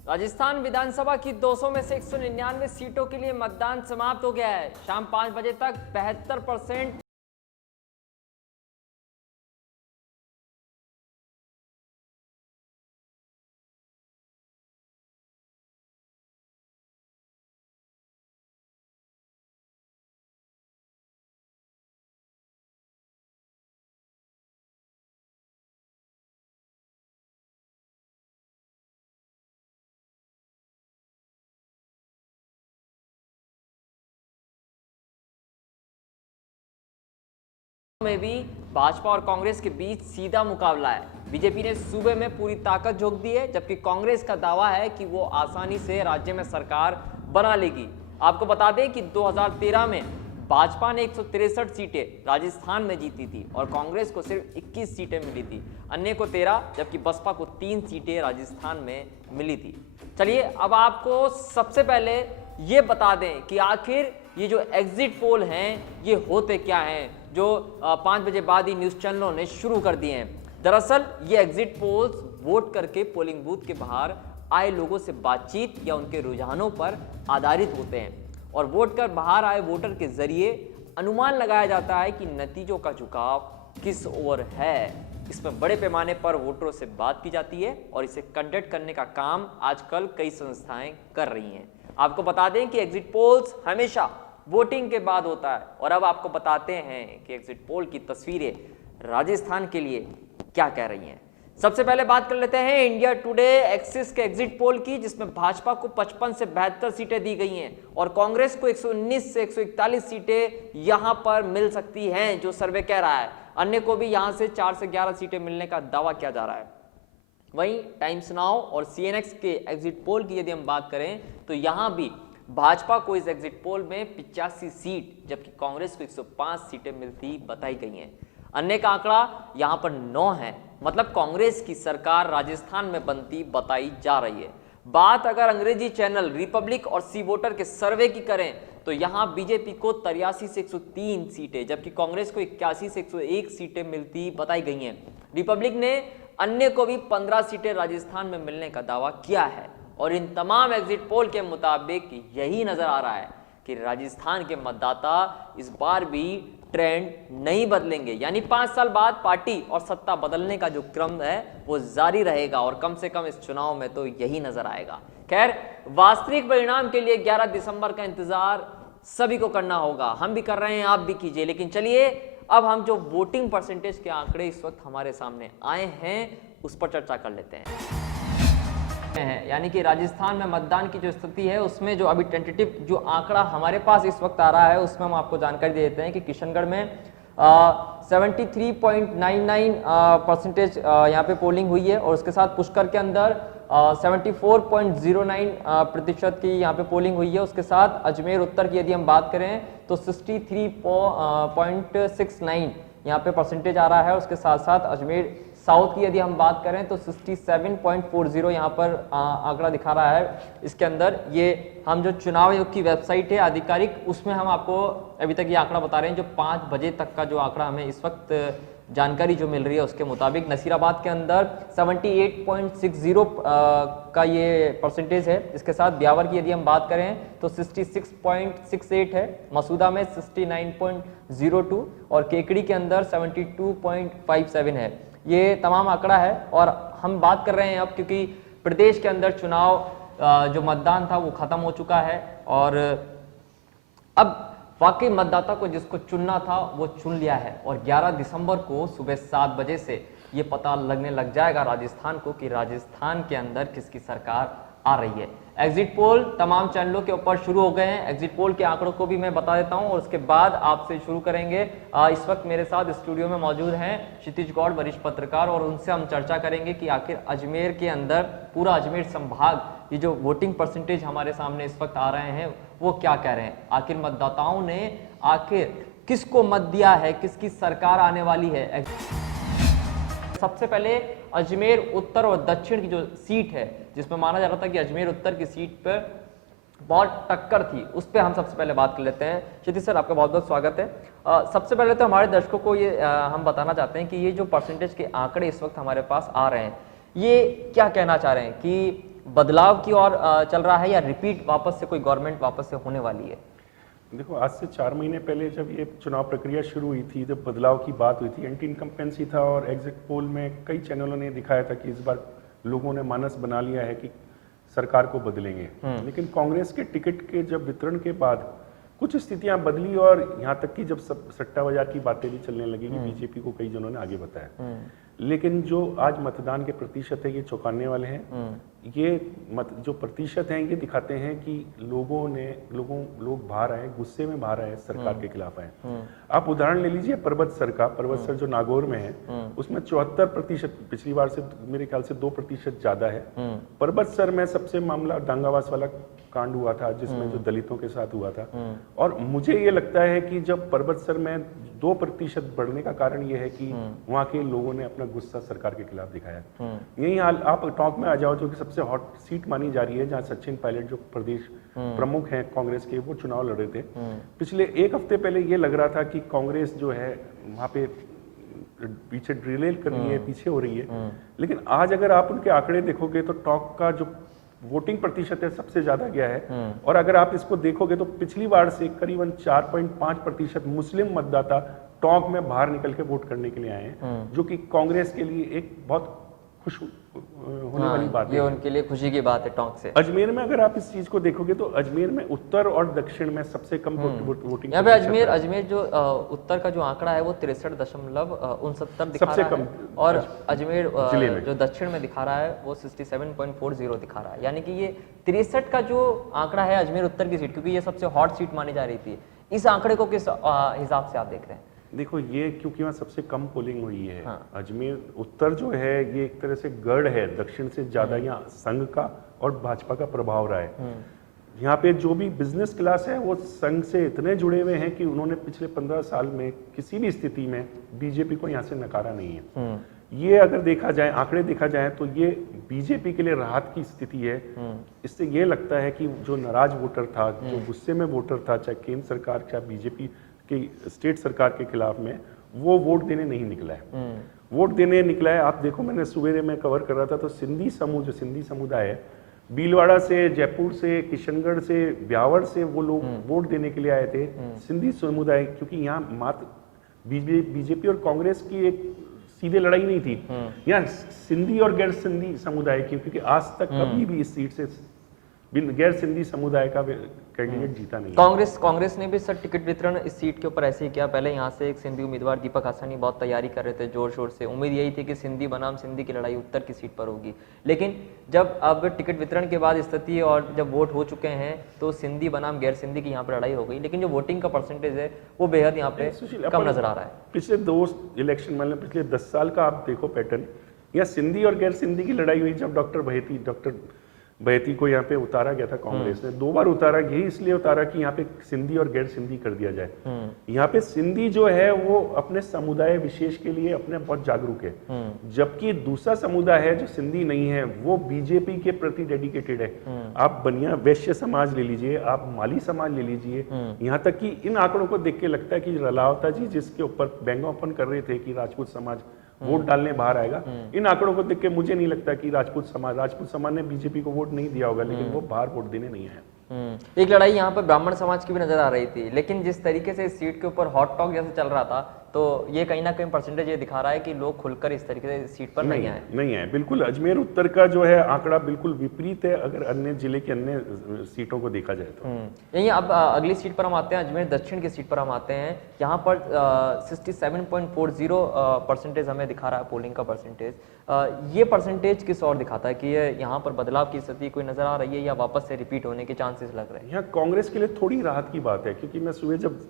राजस्थान विधानसभा की 200 में से 199 सीटों के लिए मतदान समाप्त हो गया है। शाम 5 बजे तक 72% में भी भाजपा और कांग्रेस के बीच सीधा मुकाबला है। बीजेपी ने सूबे में पूरी ताकत झोंक दी है, जबकि कांग्रेस का दावा है कि वो आसानी से राज्य में सरकार बना लेगी। आपको बता दें कि 2013 में भाजपा ने 163 सीटें राजस्थान में जीती थी और कांग्रेस को सिर्फ 21 सीटें मिली थी, अन्य को 13, जबकि बसपा को 3 सीटें राजस्थान में मिली थी। चलिए अब आपको सबसे पहले ये बता दें कि आखिर ये जो एग्जिट पोल हैं ये होते क्या हैं, जो 5 बजे बाद ही न्यूज़ चैनलों ने शुरू कर दिए हैं। दरअसल ये एग्जिट पोल्स वोट करके पोलिंग बूथ के बाहर आए लोगों से बातचीत या उनके रुझानों पर आधारित होते हैं और वोट कर बाहर आए वोटर के जरिए अनुमान लगाया जाता है कि नतीजों का झुकाव किस ओर है। इसमें बड़े पैमाने पर वोटरों से बात की जाती है और इसे कंडक्ट करने का काम आजकल कई संस्थाएं कर रही हैं। आपको बता दें कि एग्जिट पोल्स हमेशा वोटिंग के बाद होता है और अब आपको बताते हैं कि एग्जिट पोल की तस्वीरें राजस्थान के लिए क्या कह रही हैं। सबसे पहले बात कर लेते हैं इंडिया टुडे एक्सिस के एग्जिट पोल की, जिसमें भाजपा को 55 से 72 सीटें दी गई हैं और कांग्रेस को 119 से 141 सीटें यहां पर मिल सकती हैं, जो सर्वे कह रहा है। अन्य को भी यहां से 4 से 11 सीटें मिलने का दावा किया जा रहा है। वहीं टाइम्स नाउ और सीएनएक्स के एग्जिट पोल की यदि हम बात करें तो यहां भी भाजपा को इस एग्जिट पोल में 85 सीट, जबकि कांग्रेस को 105 सीटें मिलती बताई गई हैं। अन्य का आंकड़ा यहां पर 9 है, मतलब कांग्रेस की सरकार राजस्थान में बनती बताई जा रही है। बात अगर अंग्रेजी चैनल रिपब्लिक और सी वोटर के सर्वे की करें तो यहां बीजेपी को 83 से 103 सीटें, जबकि कांग्रेस को 81 से 101 सीटें मिलती बताई गई हैं। रिपब्लिक ने अन्य को भी 15 सीटें राजस्थान में मिलने का दावा किया है और इन तमाम एग्जिट पोल के मुताबिक यही नजर आ रहा है कि राजस्थान के मतदाता इस बार भी ट्रेंड नहीं बदलेंगे, यानी 5 साल बाद पार्टी और सत्ता बदलने का जो क्रम है वो जारी रहेगा और कम से कम इस चुनाव में तो यही नजर आएगा। खैर, वास्तविक परिणाम के लिए 11 दिसंबर का इंतजार सभी को करना होगा, हम भी कर रहे हैं, आप भी कीजिए। लेकिन चलिए अब हम जो वोटिंग परसेंटेज के आंकड़े इस वक्त हमारे सामने आए हैं उस पर चर्चा कर लेते हैं। यानी कि राजस्थान में मतदान की जो स्थिति है उसमें जो अभी टेंटेटिव जो आंकड़ा हमारे पास इस वक्त आ रहा है उसमें हम आपको जानकारी दे देते हैं कि किशनगढ़ में 73.99 परसेंटेज यहाँ पे पोलिंग हुई है और उसके साथ पुष्कर के अंदर 74.09 प्रतिशत की यहाँ पे पोलिंग हुई है। उसके साथ अजमेर उत्तर की यदि हम बात करें तो 63.69 यहाँ पे परसेंटेज आ रहा है। उसके साथ साथ अजमेर साउथ की यदि हम बात करें तो 67.40 यहाँ पर आंकड़ा दिखा रहा है। इसके अंदर ये हम जो चुनाव आयोग की वेबसाइट है आधिकारिक, उसमें हम आपको अभी तक ये आंकड़ा बता रहे हैं। जो 5 बजे तक का जो आंकड़ा हमें इस वक्त जानकारी जो मिल रही है उसके मुताबिक नसीराबाद के अंदर 78.60 का ये परसेंटेज है। इसके साथ ब्यावर की यदि हम बात करें तो 66.68 है, मसूदा में 69.02 और केकड़ी के अंदर 72.57 है। ये तमाम आंकड़ा है और हम बात कर रहे हैं अब क्योंकि प्रदेश के अंदर चुनाव जो मतदान था वो खत्म हो चुका है और अब वाकई मतदाता को जिसको चुनना था वो चुन लिया है और 11 दिसंबर को सुबह 7 बजे से ये पता लगने लग जाएगा राजस्थान को कि राजस्थान के अंदर किसकी सरकार आ रही है। एग्जिट पोल तमाम चैनलों के ऊपर शुरू हो गए हैं। एग्जिट पोल के आंकड़ों को भी मैं बता देता हूं और उसके बाद आपसे शुरू करेंगे। इस वक्त मेरे साथ स्टूडियो में मौजूद हैं क्षितिज गौड़, वरिष्ठ पत्रकार, और उनसे हम चर्चा करेंगे कि आखिर अजमेर के अंदर पूरा अजमेर संभाग ये जो वोटिंग परसेंटेज हमारे सामने इस वक्त आ रहे हैं वो क्या कह रहे हैं। आखिर मतदाताओं ने आखिर किसको मत दिया है, किसकी सरकार आने वाली है। सबसे पहले अजमेर उत्तर और दक्षिण की जो सीट है जिसमें माना जा रहा था कि अजमेर उत्तर की सीट पर बहुत टक्कर थी, उस पर हम सबसे पहले बात कर लेते हैं। क्षितिज सर, आपका बहुत बहुत स्वागत है। सबसे पहले तो हमारे दर्शकों को ये हम बताना चाहते हैं कि ये जो परसेंटेज के आंकड़े इस वक्त हमारे पास आ रहे हैं ये क्या कहना चाह रहे हैं कि बदलाव की ओर चल रहा है या रिपीट वापस से कोई गवर्नमेंट वापस से होने वाली है? देखो, आज से 4 महीने पहले जब ये चुनाव प्रक्रिया शुरू हुई थी, जब बदलाव की बात हुई थी, एंटी इनकम्पेंसी था और एग्जिट पोल में कई चैनलों ने दिखाया था कि इस बार लोगों ने मानस बना लिया है कि सरकार को बदलेंगे। लेकिन कांग्रेस के टिकट के जब वितरण के बाद कुछ स्थितियां बदली और यहाँ तक कि जब सट्टा बाजार की बातें भी चलने लगी कि बीजेपी को कई जनों ने आगे बताया। लेकिन जो आज मतदान के प्रतिशत है ये चौंकाने वाले हैं। ये जो प्रतिशत हैं ये दिखाते हैं कि लोग बाहर आए, गुस्से में बाहर आए, सरकार के खिलाफ आए। आप उदाहरण ले लीजिए पर्वत सर का। पर्वत सर जो नागौर में है उसमें 74%, पिछली बार से मेरे ख्याल से 2% ज्यादा है। पर्वत सर में सबसे मामला दांगावास वाला कांड हुआ था जिसमें जो दलितों के साथ हुआ था। और मुझे ये लगता है कि जब पर्वत सर में 2% बढ़ने का कारण ये है कि वहाँ के लोगों ने अपना गुस्सा सरकार के खिलाफ दिखाया। यही हाल आप टॉक में आ जाओ, जो कि सबसे हॉट सीट मानी जा रही है, जहाँ सचिन पायलट जो प्रदेश प्रमुख हैं कांग्रेस के, वो चुनाव लड़ रहे थे। पिछले 1 हफ्ते पहले ये लग रहा था कि कांग्रेस जो है वहाँ पे पीछे ड्रिल कर रही है, पीछे हो रही है। लेकिन आज अगर आप उनके आंकड़े देखोगे तो टॉक का जो वोटिंग प्रतिशत है सबसे ज्यादा गया है। और अगर आप इसको देखोगे तो पिछली बार से करीबन 4.5% मुस्लिम मतदाता टॉक में बाहर निकल के वोट करने के लिए आए हैं, जो कि कांग्रेस के लिए एक बहुत खुश होने वाली बात है। ये उनके लिए खुशी की बात है टोंक से। अजमेर में अगर आप इस चीज को देखोगे तो अजमेर में उत्तर और दक्षिण में सबसे कम वोटिंग यहाँ पे अजमेर जो उत्तर का जो आंकड़ा है वो 63.69 दिखा रहा है और अजमेर जो दक्षिण में दिखा रहा है वो 67.40 दिखा रहा है। यानी कि ये 63 का जो आंकड़ा है अजमेर उत्तर की सीट, क्योंकि ये सबसे हॉट सीट मानी जा रही थी, इस आंकड़े को किस हिसाब से आप देख रहे हैं? देखो, ये क्योंकि वहाँ सबसे कम पोलिंग हुई है। अजमेर उत्तर जो है ये एक तरह से गढ़ है, दक्षिण से ज्यादा यहाँ संघ का और भाजपा का प्रभाव रहा है। यहाँ पे जो भी बिजनेस क्लास है वो संघ से इतने जुड़े हुए हैं कि उन्होंने पिछले 15 साल में किसी भी स्थिति में बीजेपी को यहाँ से नकारा नहीं है। ये अगर देखा जाए, आंकड़े देखा जाए तो ये बीजेपी के लिए राहत की स्थिति है। इससे ये लगता है कि जो नाराज वोटर था, जो गुस्से में वोटर था, चाहे केंद्र सरकार चाहे बीजेपी की स्टेट सरकार के खिलाफ में, वो वोट देने नहीं निकला है। वोट देने निकला है। आप देखो, मैंने सवेरे में कवर कर रहा था तो सिंधी समूह, जो सिंधी समुदाय है, भीलवाड़ा से, जयपुर से, किशनगढ़ से, ब्यावर से वो लोग वोट देने के लिए आए थे। सिंधी समुदाय, क्योंकि यहाँ मात्र बीजेपी और कांग्रेस की एक सीधे लड़ाई नहीं थी, यहाँ सिंधी और गैर सिंधी समुदाय की, क्योंकि आज तक कभी भी इस सीट से गैर सिंधी समुदाय का कैंडिडेट जीता नहीं। कांग्रेस ने भी सर टिकट वितरण इस सीट के ऊपर ऐसे ही किया। पहले यहाँ से एक सिंधी उम्मीदवार दीपक हासानी बहुत तैयारी कर रहे थे जोर शोर से। उम्मीद यही थी कि सिंधी बनाम सिंधी की लड़ाई उत्तर की सीट पर होगी, लेकिन जब अब टिकट वितरण के बाद स्थिति और जब वोट हो चुके हैं तो सिंधी बनाम गैर सिंधी की यहाँ पर लड़ाई हो गई। लेकिन जो वोटिंग का परसेंटेज है वो बेहद यहाँ पे कम नजर आ रहा है। पिछले 2 इलेक्शन मतलब पिछले 10 साल का आप देखो पैटर्न, यहाँ सिंधी और गैर सिंधी की लड़ाई हुई जब डॉक्टर बहेती को यहाँ पे उतारा गया था। कांग्रेस ने 2 बार उतारा, यही इसलिए उतारा कि यहाँ पे सिंधी और गैर सिंधी कर दिया जाए। यहाँ पे सिंधी जो है वो अपने समुदाय विशेष के लिए अपने बहुत जागरूक है, जबकि दूसरा समुदाय है जो सिंधी नहीं है वो बीजेपी के प्रति डेडिकेटेड है। आप बनिया वैश्य समाज ले लीजिए, आप माली समाज ले लीजिए, यहाँ तक कि इन आंकड़ों को देख के लगता है कि रलावता जी जिसके ऊपर व्यंग्यापन कर रहे थे कि राजपूत समाज वोट डालने बाहर आएगा, इन आंकड़ों को देख के मुझे नहीं लगता कि राजपूत समाज ने बीजेपी को वोट नहीं दिया होगा, लेकिन वो बाहर वोट देने नहीं आया। एक लड़ाई यहाँ पर ब्राह्मण समाज की भी नजर आ रही थी, लेकिन जिस तरीके से इस सीट के ऊपर हॉट टॉक जैसे चल रहा था तो ये कहीं ना कहीं परसेंटेज ये दिखा रहा है कि लोग खुलकर इस तरीके से इस सीट पर नहीं आए। बिल्कुल अजमेर उत्तर का जो है आंकड़ा बिल्कुल विपरीत है अगर अन्य जिले के अन्य सीटों को देखा जाए तो। यही अब अगली सीट पर हम आते हैं, अजमेर दक्षिण की सीट पर हम आते हैं। यहाँ पर 67.40% हमें दिखा रहा है पोलिंग का परसेंटेज। ये परसेंटेज किस और दिखाता है कि ये यहाँ पर बदलाव की स्थिति कोई नजर आ रही है या वापस से रिपीट होने के चांसेस लग रहे हैं? यहाँ कांग्रेस के लिए थोड़ी राहत की बात है, क्योंकि मैं सुबह जब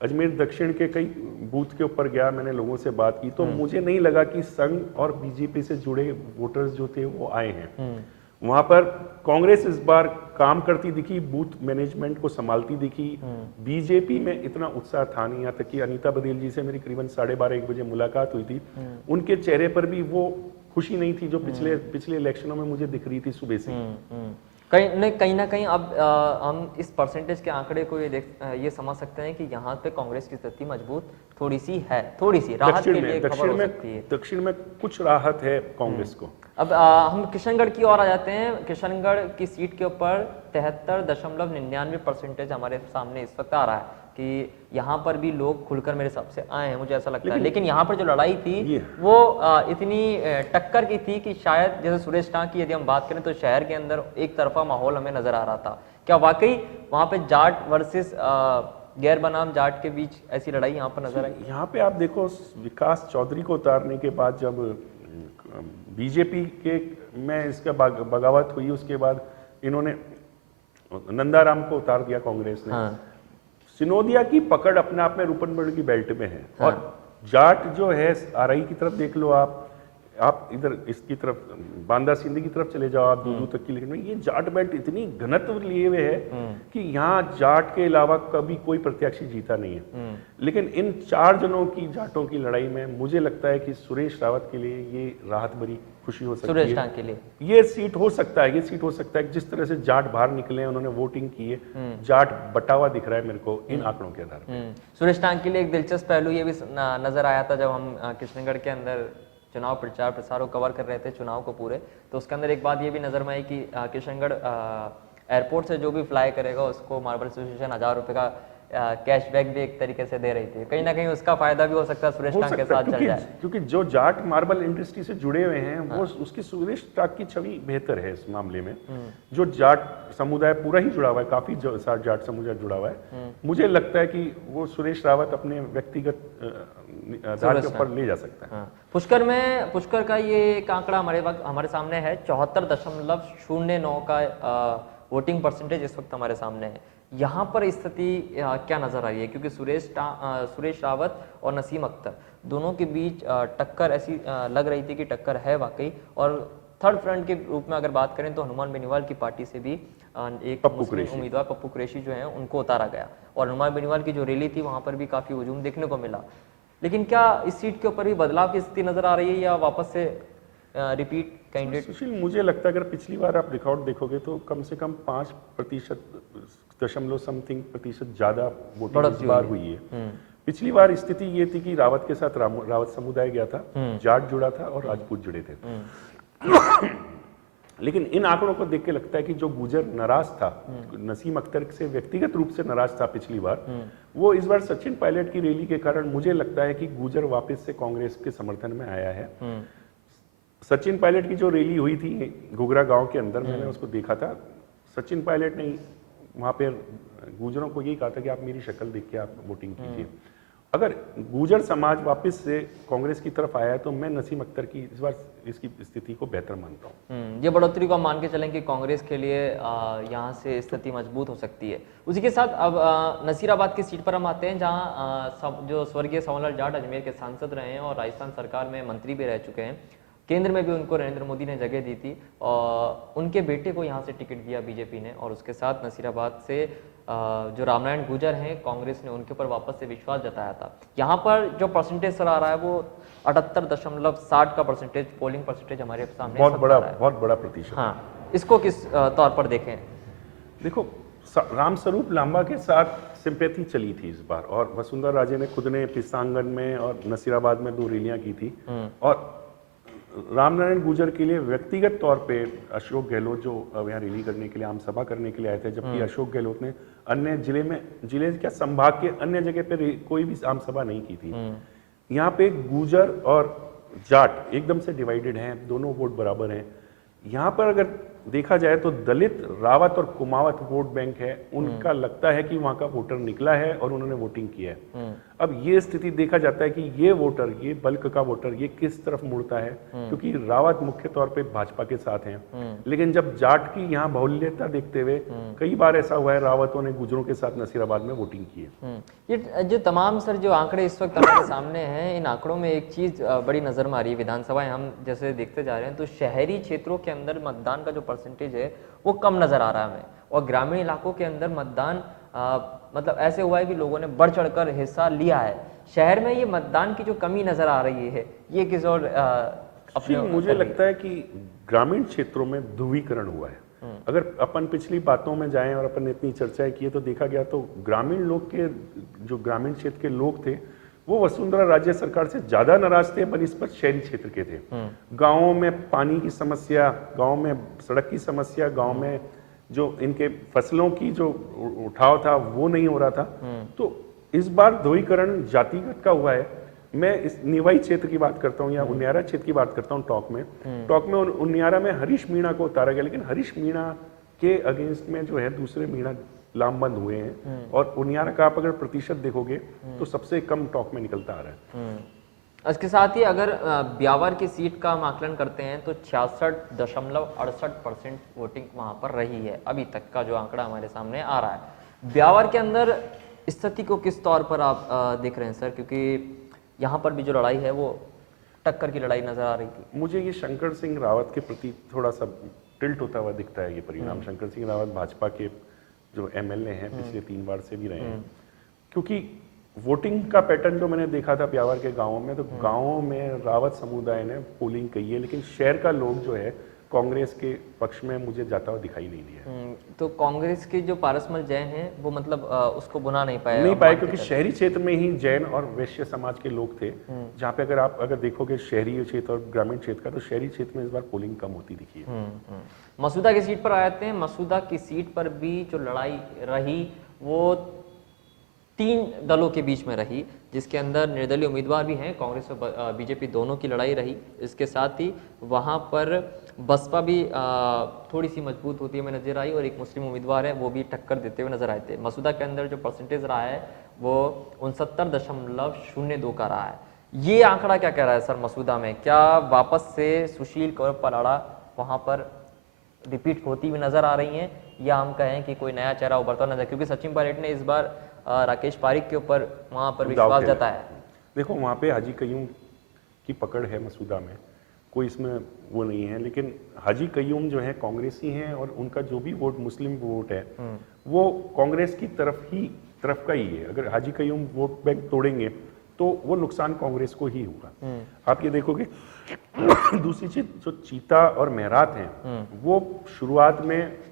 अजमेर दक्षिण के कई बूथ के ऊपर गया, मैंने लोगों से बात की तो मुझे नहीं लगा कि संघ और बीजेपी से जुड़े वोटर्स जो थे वो आए हैं। वहां पर कांग्रेस इस बार काम करती दिखी, बूथ मैनेजमेंट को संभालती दिखी। बीजेपी में इतना उत्साह था नहीं, यहाँ तक कि अनीता बदेल जी से मेरी करीबन 12:30-1 बजे मुलाकात हुई थी, उनके चेहरे पर भी वो खुशी नहीं थी जो पिछले इलेक्शनों में मुझे दिख रही थी सुबह से। कहीं ना कहीं अब हम इस परसेंटेज के आंकड़े को ये समझ सकते हैं कि यहाँ पे कांग्रेस की स्थिति मजबूत थोड़ी सी है, थोड़ी सी राहत के लिए खबर हो सकती है। दक्षिण में कुछ राहत है कांग्रेस को। अब हम किशनगढ़ की ओर आ जाते हैं। किशनगढ़ की सीट के ऊपर 73.99% हमारे सामने इस वक्त आ रहा है कि यहाँ पर भी लोग खुलकर मेरे हिसाब से आए हैं, मुझे ऐसा लगता है। लेकिन यहाँ पर जो लड़ाई थी वो इतनी टक्कर की थी कि शायद जैसे सुरेश टांक की यदि हम बात करें तो शहर के अंदर एक तरफा माहौल हमें नजर आ रहा था। क्या वाकई वहाँ पे जाट वर्सेस गैर बनाम जाट के बीच ऐसी लड़ाई यहाँ पर नजर आई? यहाँ पे आप देखो, विकास चौधरी को उतारने के बाद जब बीजेपी के में इसका बगावत हुई, उसके बाद इन्होंने नंदाराम को उतार दिया कांग्रेस ने। हाँ। सिनोदिया की पकड़ अपने आप में रूपनगढ़ की बेल्ट में है। हाँ। और जाट जो है आरई की तरफ देख लो, आप इधर इसकी तरफ बांदा सिंधी की तरफ चले जाओ, आप दूर तक की, लेकिन ये जाट बेल्ट इतनी घनत्व लिए हुए है कि यहाँ जाट के अलावा कभी कोई प्रत्याशी जीता नहीं है। लेकिन इन 4 जनों की जाटों की लड़ाई में मुझे लगता है कि सुरेश रावत के लिए ये राहत भरी खुशी हो सकती है। सुरेश टांक के लिए ये सीट हो सकता है, जिस तरह से जाट बाहर निकले हैं, उन्होंने वोटिंग की है, जाट बटावा दिख रहा है मेरे को इन आंकड़ों के आधार पर। सुरेश टांक के लिए एक दिलचस्प पहलू ये भी नजर आया था जब हम किशनगढ़ के अंदर चुनाव प्रचार प्रसार को कवर कर रहे थे, चुनाव को पूरे, तो उसके अंदर एक बात ये भी नजर में आई कि किशनगढ़ एयरपोर्ट से जो भी फ्लाई करेगा उसको मार्बल एसोसिएशन 1000 रुपए का कैशबैक भी एक तरीके से दे रही थी। कहीं ना कहीं उसका फायदा भी हो सकता है सुरेश टांक के साथ चल जाए, क्योंकि जो जाट मार्बल इंडस्ट्री से जुड़े हुए हैं वो उसकी सुरेश टांक की छवि बेहतर है इस मामले में। जो जाट समुदाय पूरा ही जुड़ा हुआ है, काफी जाट समुदाय जुड़ा हुआ है, मुझे लगता है कि वो सुरेश रावत अपने व्यक्तिगत आधार के ऊपर ले जा सकता है। हाँ। पुष्कर का ये एक आंकड़ा हमारे सामने है, 74.09 का वोटिंग परसेंटेज इस वक्त हमारे सामने है। यहाँ पर स्थिति क्या नजर आ रही है? क्योंकि सुरेश रावत और नसीम अख्तर दोनों के बीच टक्कर ऐसी लग रही थी कि टक्कर है वाकई। और थर्ड फ्रंट के रूप में अगर बात करें तो हनुमान बेनीवाल की पार्टी से भी एक उम्मीदवार पप्पू कुरैशी जो है उनको उतारा गया, और हनुमान बेनीवाल की जो रैली थी वहां पर भी काफी हुजूम देखने को मिला। लेकिन क्या इस सीट के ऊपर भी बदलाव की स्थिति नजर आ रही है या वापस से रिपीट कैंडिडेट? सुशील, मुझे लगता है अगर पिछली बार आप रिकॉर्ड देखोगे तो कम से कम 5% ज्यादा वोटिंग इस बार हुई है। पिछली बार स्थिति ये थी कि रावत के साथ रावत समुदाय गया था, जाट जुड़ा था और राजपूत जुड़े थे। लेकिन इन आंकड़ों को देख के लगता है कि जो गुजर नाराज था, नसीम अख्तर से व्यक्तिगत रूप से नाराज था पिछली बार, वो इस बार सचिन पायलट की रैली के कारण मुझे लगता है कि गुजर वापस से कांग्रेस के समर्थन में आया है। सचिन पायलट की जो रैली हुई थी घुघरा गांव के अंदर, मैंने उसको देखा था। सचिन पायलट ने वहां पे गुजरों को यही कहा था कि आप मेरी शक्ल देख के आप वोटिंग कीजिए। अगर गुजर समाज वापस से कांग्रेस की तरफ आया है तो मैं नसीम अख्तर की इस बार इसकी स्थिति को बेहतर मानता हूँ। ये बढ़ोतरी को हम मान के चलें कि कांग्रेस के लिए यहाँ से स्थिति मजबूत हो सकती है। उसी के साथ अब नसीराबाद की सीट पर हम आते हैं, जहाँ जो स्वर्गीय संवरलाल जाट अजमेर के सांसद रहे हैं और राजस्थान सरकार में मंत्री भी रह चुके हैं। केंद्र में भी उनको नरेंद्र मोदी ने जगह दी थी और उनके बेटे को यहाँ से टिकट दिया बीजेपी ने। और उसके साथ नसीराबाद से जो रामनारायण गुर्जर हैं, कांग्रेस ने उनके ऊपर वापस से विश्वास जताया था। यहाँ पर जो परसेंटेज सर आ रहा है वो 78.60 का परसेंटेज, पोलिंग परसेंटेज हमारे सामने बहुत बड़ा प्रतिशत। हाँ, इसको किस तौर पर देखें? देखो, रामस्वरूप लांबा के साथ सिंपैथी चली थी इस बार, और वसुंधरा राजे ने खुद ने पिसांगन में और नसीराबाद में 2 रैलियां की थी। और रामनारायण गुर्जर के लिए व्यक्तिगत तौर पे अशोक गहलोत जो यहाँ रैली करने के लिए, आम सभा करने के लिए आए थे, जबकि अशोक गहलोत ने अन्य जिले क्या संभाग के अन्य जगह पे कोई भी आम सभा नहीं की थी। यहाँ पे गुर्जर और जाट एकदम से डिवाइडेड हैं, दोनों वोट बराबर हैं। यहाँ पर अगर देखा जाए तो दलित, रावत और कुमावत वोट बैंक है, उनका लगता है कि वहां का वोटर निकला है और उन्होंने वोटिंग की है। अब ये स्थिति देखा जाता है कि ये वोटर, ये बल्क का वोटर, ये किस तरफ मुड़ता है, क्योंकि रावत मुख्य तौर पे भाजपा के साथ हैं। लेकिन जब जाट की यहाँ बहुल्यता देखते हुए कई बार ऐसा हुआ है रावतों ने गुजरों के साथ नसीराबाद में वोटिंग की है। ये जो तमाम सर जो आंकड़े इस वक्त हमारे सामने हैं, इन आंकड़ों में एक चीज बड़ी नजर में आ रही है। विधानसभाएं हम जैसे देखते जा रहे हैं तो शहरी क्षेत्रों के अंदर मतदान का जो परसेंटेज है वो कम नजर आ रहा है हमें, और ग्रामीण इलाकों के अंदर मतदान मतलब ऐसे हुआ है कि लोगों ने बढ़ चढ़कर हिस्सा लिया है। शहर में ये मतदान की जो कमी नजर आ रही है, ये किस और मुझे लगता है कि ग्रामीण क्षेत्रों में ध्रुवीकरण हुआ है। अगर अपन पिछली बातों में जाएं और अपन ने इतनी चर्चाएं की है तो देखा गया तो ग्रामीण लोग के जो ग्रामीण क्षेत्र के लोग थे वो वसुंधरा राज्य सरकार से ज्यादा नाराज थे बनिस्पत शहरी क्षेत्र के थे। गांवों में पानी की समस्या, गांव में सड़क की समस्या, गांव में जो इनके फसलों की जो उठाव था वो नहीं हो रहा था। तो इस बार ध्रुवीकरण जातिगत का हुआ है। मैं इस निवाई क्षेत्र की बात करता हूँ या उनियारा क्षेत्र की बात करता हूँ। टॉक में उनियारा में हरीश मीणा को उतारा गया, लेकिन हरीश मीणा के अगेंस्ट में जो है दूसरे मीणा लामबंद हुए हैं और उनियारा का आप अगर प्रतिशत देखोगे तो सबसे कम टॉक में निकलता आ रहा है। इसके साथ ही अगर ब्यावर की सीट का हम आकलन करते हैं तो 66.68% वोटिंग वहां पर रही है अभी तक का जो आंकड़ा हमारे सामने आ रहा है। ब्यावर के अंदर स्थिति को किस तौर पर आप देख रहे हैं सर, क्योंकि यहाँ पर भी जो लड़ाई है वो टक्कर की लड़ाई नजर आ रही थी। मुझे ये शंकर सिंह रावत के प्रति थोड़ा सा टिल्ट होता हुआ दिखता है ये परिणाम। शंकर सिंह रावत भाजपा के जो एमएलए हैं पिछले 3 बार से भी रहे हैं, क्योंकि वोटिंग का पैटर्न जो मैंने देखा था ब्यावर के गांवों में, तो गांवों में रावत समुदाय ने पोलिंग की है, लेकिन शहर का लोग जो है कांग्रेस के पक्ष में मुझे जाता हुआ दिखाई नहीं दिया। तो कांग्रेस के जो पारसमल जैन हैं वो मतलब उसको बुना नहीं पाए क्योंकि शहरी क्षेत्र में ही जैन और वैश्य समाज के लोग थे, जहाँ पे अगर देखोगे शहरी क्षेत्र और ग्रामीण क्षेत्र का, तो शहरी क्षेत्र में इस बार पोलिंग कम होती दिखी है। मसूदा की सीट पर आ जाते हैं। मसूदा की सीट पर भी जो लड़ाई रही वो 3 दलों के बीच में रही, जिसके अंदर निर्दलीय उम्मीदवार भी हैं, कांग्रेस और बीजेपी दोनों की लड़ाई रही। इसके साथ ही वहां पर बसपा भी थोड़ी सी मजबूत होती हुई नजर आई और एक मुस्लिम उम्मीदवार है वो भी टक्कर देते हुए नजर आए थे। मसूदा के अंदर जो परसेंटेज रहा है वो 69.02 का रहा है। ये आंकड़ा क्या कह रहा है सर मसूदा में? क्या वापस से सुशील कौर पलाड़ा वहां पर रिपीट होती हुई नजर आ रही हैं, या हम कहें कि कोई नया चेहरा उभरता नजर, क्योंकि सचिन पायलट ने इस बार राकेश पारिक के ऊपर वहां पर विश्वास जताया है। देखो वहां पे हाजी कयूम की पकड़ है मसूदा में, कोई इसमें वो नहीं है, लेकिन हाजी कयूम जो है कांग्रेसी हैं और उनका जो भी वोट मुस्लिम वोट है वो कांग्रेस की तरफ का ही है। अगर हाजी कयूम वोट बैंक तोड़ेंगे तो वो नुकसान कांग्रेस को ही होगा। आप ये देखोगे दूसरी चीज जो चीता और मेहरात हैं वो शुरुआत में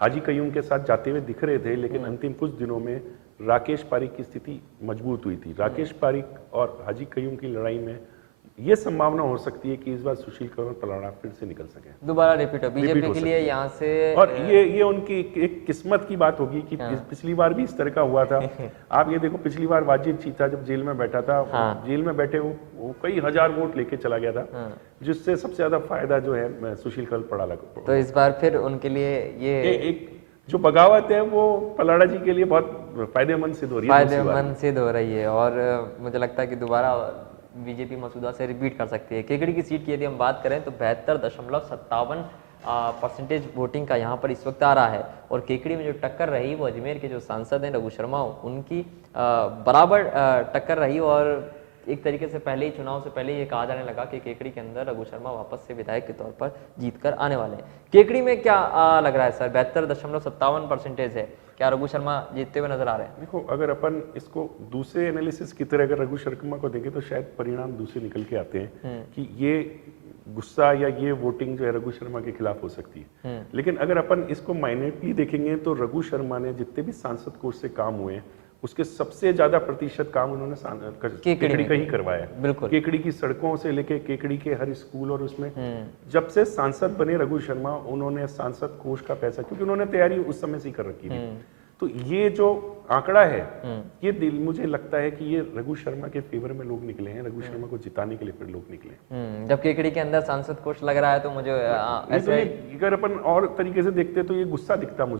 हाजी कयूम के साथ जाते हुए दिख रहे थे, लेकिन अंतिम कुछ दिनों में राकेश पारिक की स्थिति मजबूत हुई थी। राकेश पारिक और हाजी कयूम की लड़ाई में ये संभावना हो सकती है कि इस बार सुशील कौर पलाड़ा फिर से निकल सके, दोबारा रिपीट हो बीजेपी के लिए यहाँ से। और ये उनकी एक किस्मत की बात होगी कि पिछली बार भी इस तरह का हुआ था। आप ये देखो पिछली बार वाजिद चीता जब जेल में बैठा था, जेल में बैठे वो कई हजार वोट लेके चला गया था, जिससे सबसे ज्यादा फायदा जो है सुशील कौर पलाड़ा को। तो इस बार फिर उनके लिए ये एक जो बगावत है वो पलाड़ा जी के लिए बहुत फायदेमंद सिद्ध हो रही है, और मुझे लगता है कि दोबारा बीजेपी मसूदा से रिपीट कर सकती है। केकड़ी की सीट की यदि हम बात करें तो 72.57% वोटिंग का यहाँ पर इस वक्त आ रहा है, और केकड़ी में जो टक्कर रही वो अजमेर के जो सांसद हैं रघु शर्मा, उनकी बराबर टक्कर रही। और एक तरीके से पहले ही चुनाव से पहले ये कहा जाने लगा कि केकड़ी के अंदर रघु शर्मा वापस से विधायक के तौर पर जीत कर आने वाले हैं। केकड़ी में क्या लग रहा है सर? 72.57% है, क्या रघु शर्मा जीतते हुए नजर आ रहे हैं? देखो अगर अपन इसको दूसरे एनालिसिस की तरह अगर रघु शर्मा को देखें तो शायद परिणाम दूसरे निकल के आते हैं कि ये गुस्सा या ये वोटिंग जो है रघु शर्मा के खिलाफ हो सकती है। लेकिन अगर अपन इसको माइनरली देखेंगे तो रघु शर्मा ने जितने भी सांसद कोष से काम हुए उसके सबसे ज्यादा प्रतिशत काम उन्होंने केकड़ी का ही करवाया। बिल्कुल, केकड़ी की सड़कों से लेके केकड़ी के हर स्कूल, और उसमें जब से सांसद बने रघु शर्मा उन्होंने सांसद कोष का पैसा, क्योंकि उन्होंने तैयारी उस समय से ही कर रखी थी, तो ये जो आंकड़ा है ये मुझे लगता है कि ये रघु शर्मा के फेवर में लोग निकले हैं, रघु शर्मा को जिताने के लिए फिर लोग निकले। जब केकड़ी के अंदर सांसद कोष लग रहा है तो मुझे ऐसे अगर अपन और तरीके से देखते तो ये गुस्सा दिखता मुझे,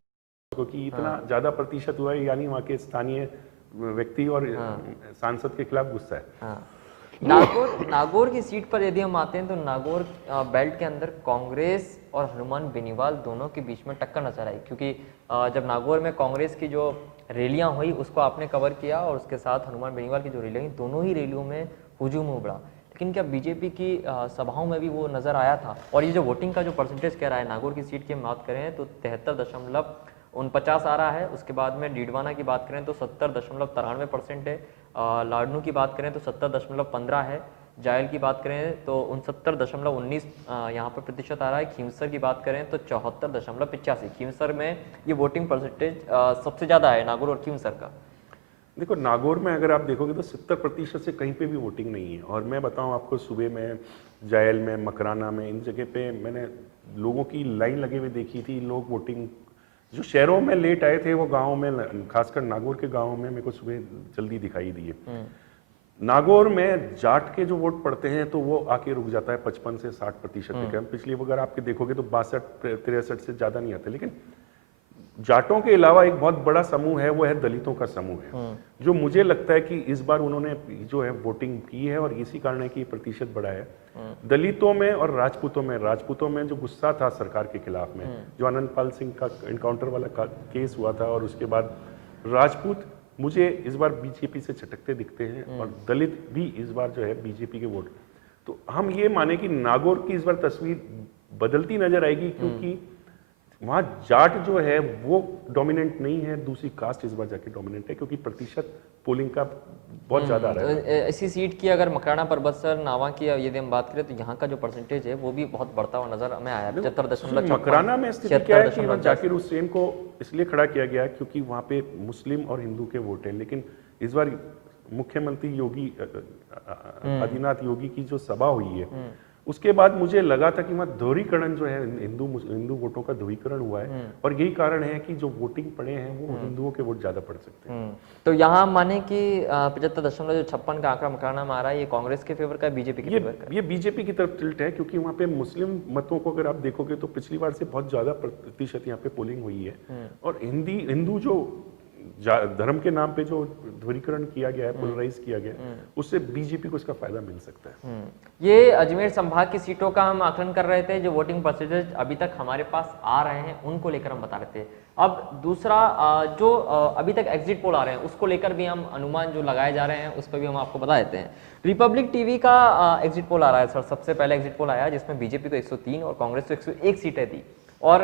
क्योंकि इतना ज्यादा प्रतिशत हुआ है, यानी वहाँ के स्थानीय व्यक्ति और सांसद के खिलाफ गुस्सा है। नागौर की सीट पर यदि हम आते हैं तो नागौर बेल्ट के अंदर कांग्रेस और हनुमान बेनीवाल दोनों के बीच में टक्कर नजर आई, क्योंकि जब नागौर में कांग्रेस की जो रैलियां हुई उसको आपने कवर किया, और उसके साथ हनुमान बेनीवाल की जो रैलियां हुई दोनों ही रैलियों में हुजूम उमड़ा, लेकिन क्या बीजेपी की सभाओं में भी वो नजर आया था? और ये जो वोटिंग का जो परसेंटेज कह रहा है नागौर की सीट की हम बात करें तो 73.49 आ रहा है। उसके बाद में डीडवाना की बात करें तो 70.93% है, लाडनू की बात करें तो 70.15 है, जायल की बात करें तो 69.19 यहाँ पर प्रतिशत आ रहा है। खींवसर की बात करें तो 74.85। खींवसर में ये वोटिंग परसेंटेज सबसे ज़्यादा है, नागौर और खींवसर का। देखो, नागौर में अगर आप देखोगे तो 70% से कहीं पे भी वोटिंग नहीं है। और मैं बताऊं आपको, सुबह में जायल में, मकराना में, इन जगह पे मैंने लोगों की लाइन लगे हुए देखी थी। लोग वोटिंग जो शहरों में लेट आए थे वो गाँव में, खासकर नागौर के गाँव में मेरे को सुबह जल्दी दिखाई दिए। नागौर में जाट के जो वोट पड़ते हैं तो वो आके रुक जाता है 55 से 60% तक। पिछली अगर आपके देखोगे तो 62-63 से ज़्यादा नहीं आते। लेकिन जाटों के अलावा एक बहुत बड़ा समूह है, वो है दलितों का समूह है, जो मुझे लगता है कि इस बार उन्होंने जो है वोटिंग की है और इसी कारण है कि ये प्रतिशत बढ़ा है। दलितों में और राजपूतों में जो गुस्सा था सरकार के खिलाफ में, जो आनंदपाल सिंह का एनकाउंटर वाला केस हुआ था, और उसके बाद राजपूत मुझे इस बार बीजेपी से छटकते दिखते हैं और दलित भी इस बार जो है बीजेपी के वोट। तो हम ये माने कि नागौर की इस बार तस्वीर बदलती नजर आएगी, क्योंकि वहाँ जाट जो है वो डोमिनेंट नहीं है, दूसरी कास्ट इस बार जाके डोमिनेंट है, क्योंकि प्रतिशत पोलिंग का बहुत ज्यादा आ रहा है। इसी सीट की अगर मकराना, परबतसर, नावा की यदि हम बात करें तो यहाँ का जो परसेंटेज है वो भी बहुत बढ़ता हुआ नजर हमें आया। 75.56। मकराना में स्थिति क्या है कि जाकिर हुसैन को इसलिए खड़ा किया गया क्योंकि वहाँ पे मुस्लिम और हिंदू के वोट हैं। लेकिन इस बार मुख्यमंत्री योगी आदित्यनाथ योगी की जो सभा हुई है, उसके बाद मुझे लगा था कि वहाँ ध्रुवीकरण जो है, हिंदू वोटों का ध्रुवीकरण हुआ है, और यही कारण है कि जो वोटिंग पड़े हैं वो हिंदुओं के वोट ज्यादा पड़ सकते हैं। तो यहाँ माने कि 75.56 का आंकड़ा मकराना में आ रहा है, ये कांग्रेस के फेवर का, बीजेपी के फेवर का? ये बीजेपी की तरफ टिल्ट है, क्योंकि वहाँ पे मुस्लिम मतों को अगर आप देखोगे तो पिछली बार से बहुत ज्यादा प्रतिशत यहाँ पे पोलिंग हुई है। और हिंदू जो धर्म के नाम पे जो ध्रुवीकरण किया गया है, पोलराइज किया गया है, उससे बीजेपी को इसका फायदा मिल सकता है। ये अजमेर संभाग की सीटों का हम आकलन कर रहे थे, जो वोटिंग परसेंटेज अभी तक हमारे पास आ रहे हैं उनको लेकर हम बता रहे थे। अब दूसरा जो अभी तक एग्जिट पोल आ रहे हैं उसको लेकर भी हम अनुमान जो लगाए जा रहे हैं उस पर भी हम आपको बता देते हैं। रिपब्लिक टीवी का एग्जिट पोल आ रहा है सर, सबसे पहले एग्जिट पोल आया जिसमें बीजेपी को 103 और कांग्रेस को 101 सीटें दी, और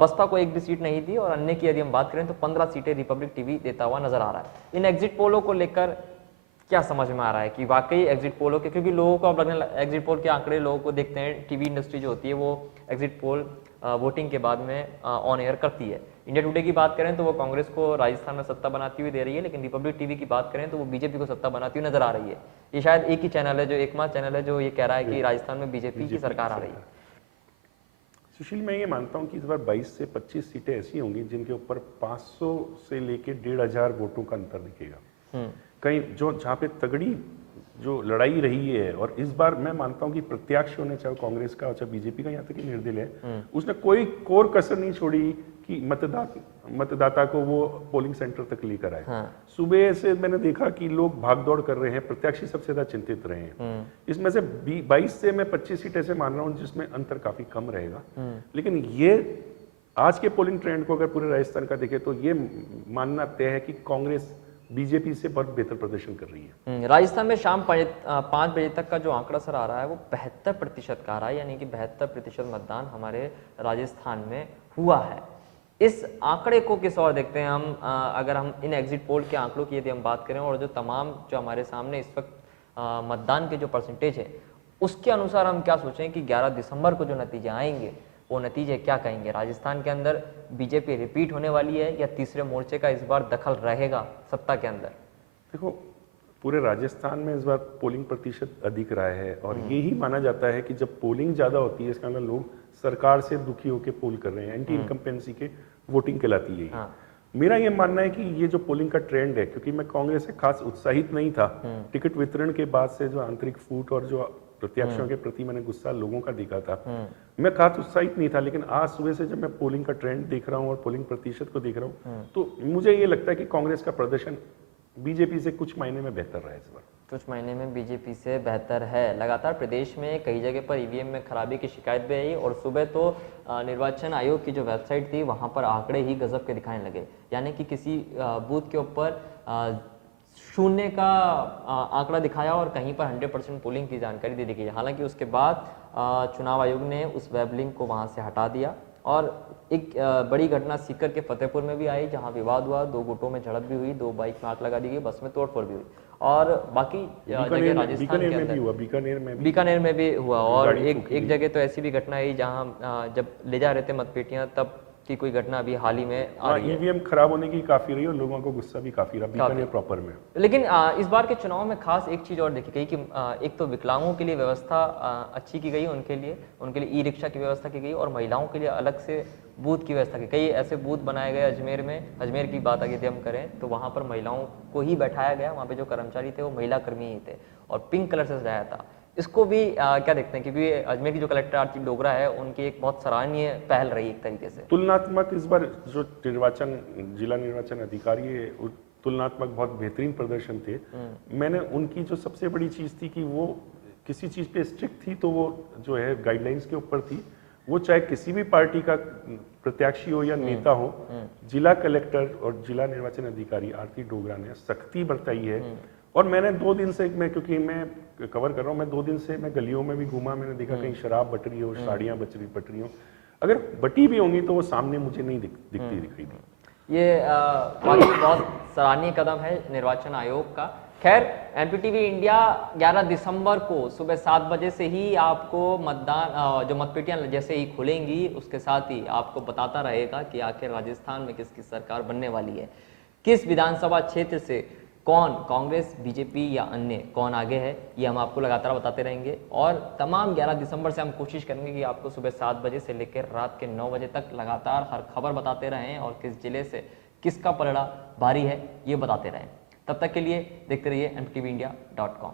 बसपा को एक भी सीट नहीं दी, और अन्य की यदि हम बात करें तो 15 सीटें रिपब्लिक टीवी देता हुआ नजर आ रहा है। इन एग्जिट पोलों को लेकर क्या समझ में आ रहा है कि वाकई एग्जिट पोलों के, क्योंकि लोगों को अब लगने, एग्जिट पोल के आंकड़े लोगों को देखते हैं, टीवी इंडस्ट्री जो होती है वो एग्जिट पोल वोटिंग के बाद में ऑन एयर करती है। इंडिया टुडे की बात करें तो वो कांग्रेस को राजस्थान में सत्ता बनाती हुई दे रही है, लेकिन रिपब्लिक टीवी की बात करें तो वो बीजेपी को सत्ता बनाती हुई नजर आ रही है। ये शायद एक ही चैनल है, जो एकमात्र चैनल है जो ये कह रहा है कि राजस्थान में बीजेपी की सरकार आ रही है। सुशील, मैं ये मानता हूँ कि इस बार 22 से 25 सीटें ऐसी होंगी जिनके ऊपर 500 से लेके 1500 वोटों का अंतर दिखेगा। कहीं जो जहाँ पे तगड़ी जो लड़ाई रही है, और इस बार मैं मानता हूँ कि प्रत्याशियों ने, चाहे कांग्रेस का चाहे बीजेपी का, यहाँ तक कि निर्दलीय है, उसने कोई कोर कसर नहीं छोड़ी कि मतदाता को वो पोलिंग सेंटर तक लेकर आए। सुबह से मैंने देखा कि लोग भागदौड़ कर रहे हैं, प्रत्याशी सबसे ज्यादा चिंतित रहे हैं। इसमें से 22 से मैं 25 सीटें से मान रहा हूँ जिसमें अंतर काफी कम रहेगा। लेकिन ये आज के पोलिंग ट्रेंड को अगर पूरे राजस्थान का देखें तो ये मानना तय है कि कांग्रेस बीजेपी से बहुत बेहतर प्रदर्शन कर रही है। राजस्थान में शाम 5 बजे तक का जो आंकड़ा सर आ रहा है वो 72% का आ रहा है, यानी कि 72% मतदान हमारे राजस्थान में हुआ है। इस आंकड़े को किस और देखते हैं हम, अगर हम इन एग्जिट पोल के आंकड़ों की यदि हम बात करें और जो तमाम जो हमारे सामने इस वक्त मतदान के जो परसेंटेज है उसके अनुसार हम क्या सोचें कि 11 दिसंबर को जो नतीजे आएंगे वो नतीजे क्या कहेंगे? राजस्थान के अंदर बीजेपी रिपीट होने वाली है या तीसरे मोर्चे का इस बार दखल रहेगा सत्ता के अंदर? देखो, पूरे राजस्थान में इस बार पोलिंग प्रतिशत अधिक रहा है, और यही माना जाता है कि जब पोलिंग ज्यादा होती है इसका मतलब लोग सरकार से दुखी होकर पोल कर रहे हैं, एंटी इनकम्पेंसी के वोटिंग कहलाती है। मेरा ये मानना है कि ये जो पोलिंग का ट्रेंड है, क्योंकि मैं कांग्रेस से खास उत्साहित नहीं था, टिकट वितरण के बाद से जो आंतरिक फूट और जो प्रत्याशियों के प्रति मैंने गुस्सा लोगों का देखा था, मैं खास उत्साहित नहीं था। लेकिन आज सुबह से जब मैं पोलिंग का ट्रेंड देख रहा हूँ और पोलिंग प्रतिशत को देख रहा हूँ, तो मुझे ये लगता है कि कांग्रेस का प्रदर्शन बीजेपी से कुछ महीने में बेहतर रहा है इस बार। कुछ महीने में बीजेपी से बेहतर है। लगातार प्रदेश में कई जगह पर ईवीएम में खराबी की शिकायत भी आई, और सुबह तो निर्वाचन आयोग की जो वेबसाइट थी वहां पर आंकड़े ही गजब के दिखाने लगे, यानी कि किसी बूथ के ऊपर 0 का आंकड़ा दिखाया और कहीं पर 100% पोलिंग की जानकारी दे दी गई। हालांकि उसके बाद चुनाव आयोग ने उस वेब लिंक को वहां से हटा दिया, और एक बड़ी घटना सीकर के फतेहपुर में भी आई जहां विवाद हुआ, 2 गुटों में झड़प भी हुई, 2 बाइक में आग लगा दी गई, बस में तोड़फोड़ भी हुई। और बाकी जगह राजस्थान के बीकानेर में भी अंदर हुआ, बीकानेर में भी हुआ, और गाड़ी एक ठोकी एक जगह तो ऐसी भी घटना आई जहां जब ले जा रहे थे मतपेटियां तब की कोई घटना अभी हाल ही में आ रही है। ईवीएम खराब होने की काफी रही और लोगों को गुस्सा भी काफी रहा बीकानेर प्रॉपर में। लेकिन इस बार के चुनाव में खास एक चीज़ और देखी गई कि एक तो विकलांगों के लिए व्यवस्था अच्छी की गई, उनके लिए ई रिक्शा की व्यवस्था की गई, और महिलाओं के लिए अलग से बूथ की व्यवस्था की। कई ऐसे बूथ बनाए गए अजमेर में, अजमेर की बात अगर हम करें तो वहाँ पर महिलाओं को ही बैठाया गया, वहाँ पे जो कर्मचारी थे वो महिला कर्मी ही थे, और पिंक कलर से सजाया था। इसको भी क्या देखते हैं, क्योंकि अजमेर की जो कलेक्टर आरती डोगरा है उनकी एक बहुत सराहनीय पहल रही एक तरीके से। तुलनात्मक इस बार जो जिला निर्वाचन अधिकारी है, तुलनात्मक बहुत बेहतरीन प्रदर्शन थे। मैंने उनकी जो सबसे बड़ी चीज थी कि वो किसी चीज पे स्ट्रिक्ट थी, तो वो जो है गाइडलाइंस के ऊपर थी। वो चाहे किसी भी पार्टी का प्रत्याशी हो या नेता हो, जिला कलेक्टर और जिला निर्वाचन अधिकारी आरती डोगरा ने सख्ती बरताई है। और मैंने 2 दिन से, क्योंकि मैं कवर कर रहा हूँ, मैं 2 दिन से मैं गलियों में भी घूमा, मैंने देखा कहीं शराब बट रही हो, साड़ियाँ बट रही हो। अगर बटी भी होंगी तो वो सामने मुझे नहीं दिखती दिखाई दी। ये वाकई बहुत सराहनीय कदम है निर्वाचन आयोग का। खैर, एनपीटीवी इंडिया 11 दिसंबर को सुबह 7 बजे से ही आपको मतदान जो मतपेटियां जैसे ही खुलेंगी उसके साथ ही आपको बताता रहेगा कि आखिर राजस्थान में किसकी सरकार बनने वाली है, किस विधानसभा क्षेत्र से कौन, कांग्रेस, बीजेपी या अन्य कौन आगे है, ये हम आपको लगातार बताते रहेंगे। और तमाम 11 दिसंबर से हम कोशिश करेंगे कि आपको सुबह 7 बजे से लेकर रात के 9 बजे तक लगातार हर खबर बताते रहें, और किस जिले से किसका पलड़ा भारी है ये बताते रहें। तब तक के लिए देखते रहिए mtvindia.com।